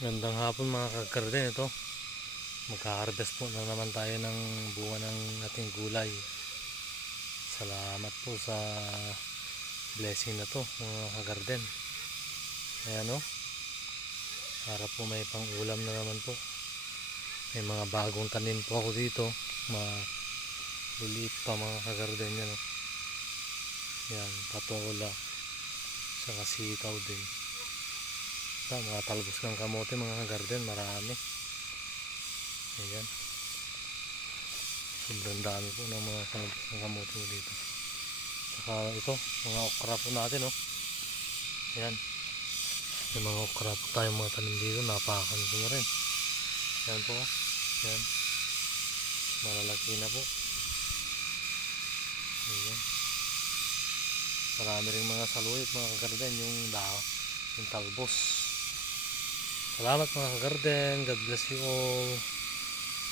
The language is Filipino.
Gandang hapon mga kagarden. Ito, magka-harvest po na naman tayo ng bunga ng ating gulay. Salamat po sa blessing na to mga kagarden. Ayan o, para po may pang ulam na naman po. May mga bagong tanim po ako dito, maliliit pa mga kagarden yan o. Yan, patola, saka sitaw din. Mga talbos ng kamote mga kagarden, marami. Ayan, sobrang dami po ng mga talbos ng kamote dito. Saka ito, mga okra po natin oh. Ayan, may mga okra po tayong mga tanim dito, napakan ko na rin. Ayan po, ayan, malalaki na po. Ayan, marami rin mga saluyot mga kagarden, yung talbos. Salamat mga kagarden, God bless you all.